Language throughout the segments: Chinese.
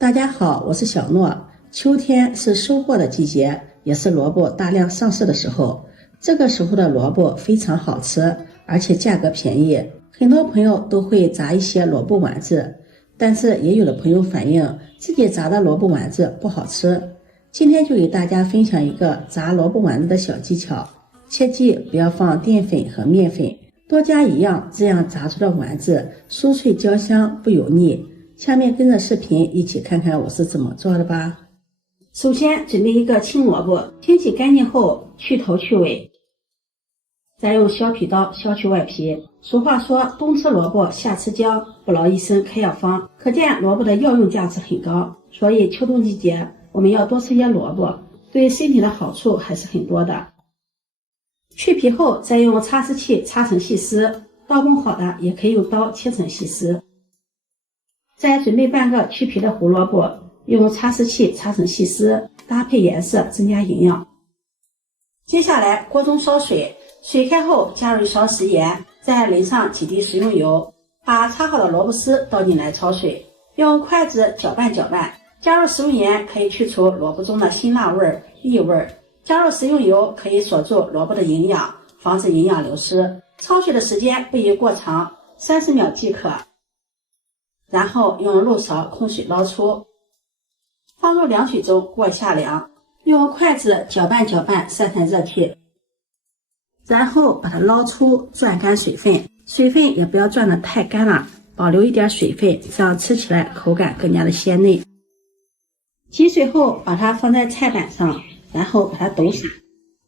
大家好，我是小諾。秋天是收获的季節，也是萝卜大量上市的时候。这个时候的萝卜非常好吃，而且價格便宜。很多朋友都會炸一些蘿蔔丸子，但是也有的朋友反映自己炸的蘿蔔丸子不好吃。今天就給大家分享一個炸蘿蔔丸子的小技巧，切記不要放澱粉和麵粉，多加一樣，這樣炸出的丸子酥脆焦香，不油膩。下面跟着視頻一起看看我是怎麼做的吧。首先準備一個青蘿蔔，清洗乾淨後去頭去尾，再用削皮刀削去外皮。俗話說冬吃蘿蔔夏吃薑，不勞醫生開藥方，可見蘿蔔的藥用價值很高。所以秋冬季節我們要多吃些蘿蔔，對身體的好處還是很多的。去皮後再用擦絲器擦成細絲，刀工好的也可以用刀切成細絲。再準備半個去皮的胡蘿蔔，用擦絲器擦成細絲，搭配顏色增加營養。接下來鍋中燒水，水開後加入一勺食鹽，再淋上幾滴食用油，把擦好的蘿蔔絲倒進來焯水，用筷子攪拌攪拌。加入食用鹽可以去除蘿蔔中的辛辣味、膩味，加入食用油可以鎖住蘿蔔的營養，防止營養流失。焯水的時間不宜過長，30秒即可。然後用漏勺控水撈出，放入涼水中過下涼，用筷子攪拌攪拌散散熱氣，然後把它撈出，攥乾水分，水分也不要攥得太乾了，保留一點水分，這樣吃起來口感更加的鮮嫩。擠水後把它放在菜板上，然後把它抖散，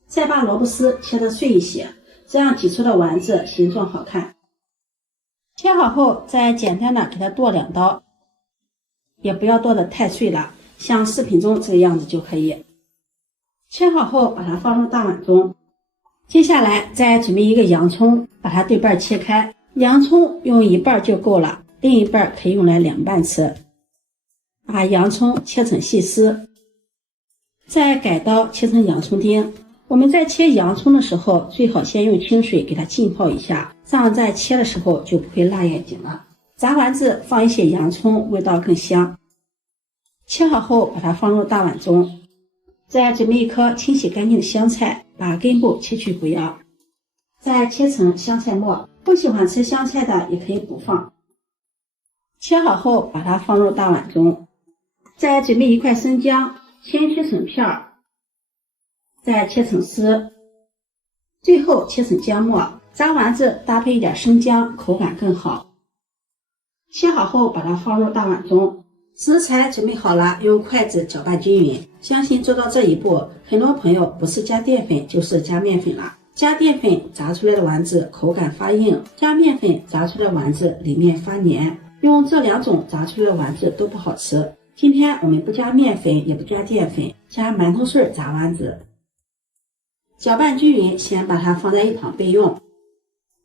再把蘿蔔絲切得碎一些，這樣擠出的丸子形狀好看。切好後再簡單的給它剁2刀，也不要剁得太碎了，像視頻中這個樣子就可以。切好後把它放入大碗中，接下來再準備一個洋蔥，把它對半切開，洋蔥用一半就夠了，另一半可以用來涼拌吃。把洋蔥切成細絲，再改刀切成洋蔥丁。我們在切洋蔥的時候，最好先用清水給它浸泡一下，這樣在切的時候就不會辣眼睛了。炸丸子放一些洋蔥，味道更香。切好後把它放入大碗中，再準備一顆清洗乾淨的香菜，把根部切去不要，再切成香菜末。不喜歡吃香菜的也可以不放。切好後把它放入大碗中，再準備一塊生薑，先切成片兒，再切成絲，最後切成薑末。炸丸子搭配一點生薑，口感更好。切好後把它放入大碗中，食材準備好了，用筷子攪拌均勻。相信做到這一步，很多朋友不是加澱粉就是加麵粉了。加澱粉炸出來的丸子口感發硬，加麵粉炸出來的丸子裡面發黏，用這2種炸出來的丸子都不好吃。今天我們不加麵粉也不加澱粉，加饅頭碎炸丸子。攪拌均勻，先把它放在一旁備用。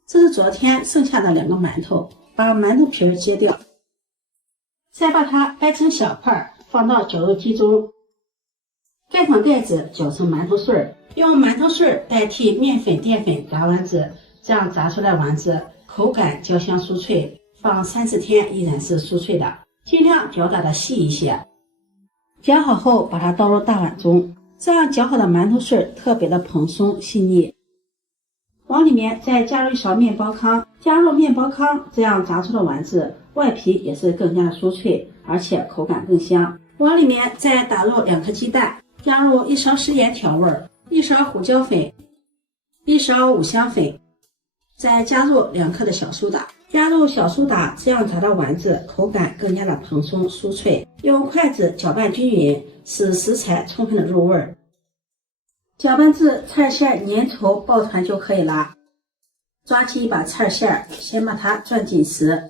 這是昨天剩下的2個饅頭，把饅頭皮揭掉，再把它掰成小塊，放到絞肉機中，蓋上蓋子攪成饅頭碎，用饅頭碎代替麵粉澱粉炸丸子，這樣炸出來丸子口感焦香酥脆，放3-4天依然是酥脆的。盡量攪打的細一些。攪好後把它倒入大碗中，這樣攪好的饅頭碎特別的蓬鬆細膩。往裡面再加入一勺麵包糠，加入麵包糠，這樣炸出的丸子外皮也是更加的酥脆，而且口感更香。往裡面再打入2顆雞蛋，加入1勺食鹽調味，1勺胡椒粉，1勺五香粉，再加入2克的小蘇打。加入小蘇打，這樣炸的丸子口感更加的蓬鬆酥脆。用筷子攪拌均勻，使食材充分的入味。攪拌至菜餡粘稠抱團就可以了。抓起一把菜餡，先把它攥緊實，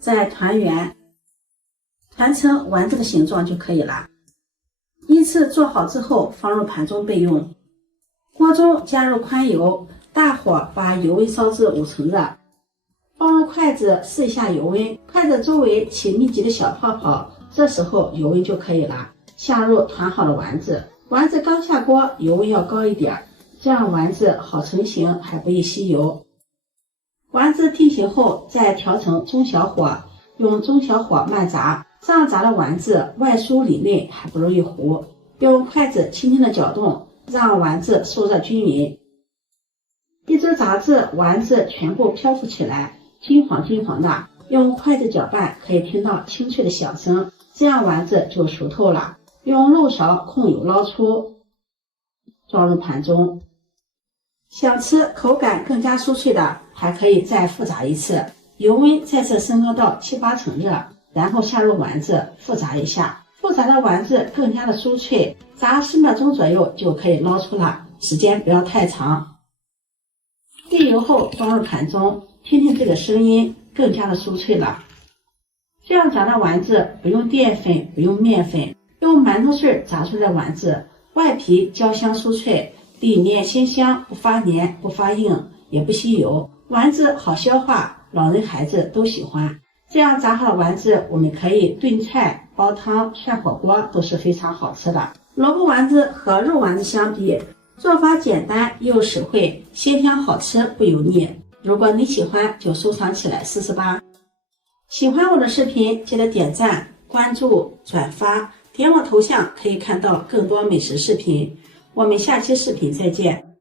再團圓，團成丸子的形狀就可以了。依次做好之後，放入盤中備用。鍋中加入寬油，大火把油溫燒至5成熱。放入筷子試一下油溫，筷子周圍起密集的小泡泡，這時候油溫就可以了。下入團好的丸子，丸子剛下鍋，油溫要高一點，這樣丸子好成型，還不易吸油。丸子定型後，再調成中小火，用中小火慢炸，這樣炸的丸子外酥裡嫩，還不容易糊。用筷子轻輕的搅动，讓丸子受热均勻。一直炸至丸子全部漂浮起來，金黄金黄的，用筷子搅拌可以听到清脆的响聲，這樣丸子就熟透了。用漏勺控油撈出，裝入盤中。想吃口感更加酥脆的，還可以再復炸一次，油溫再次升高到7、8成熱，然後下入丸子復炸一下。复炸的丸子更加的酥脆，炸10秒鐘左右就可以撈出了，時間不要太長。沥油後裝入盤中，聽聽這個聲音，更加的酥脆了。這樣炸的丸子不用澱粉，不用麵粉，用馒頭碎炸出来的丸子，外皮焦香酥脆，裡面鮮香，不發黏，不發硬，也不吸油，丸子好消化，老人孩子都喜歡。這樣炸好的丸子，我們可以燉菜、煲湯、涮火鍋都是非常好吃的。蘿蔔丸子和肉丸子相比，做法簡單又實惠，鮮香好吃不油膩。如果你喜歡，就收藏起來試試吧。喜歡我的視頻，記得點讚、關注、轉發，點我頭像可以看到更多美食視頻。我們下期視頻再見。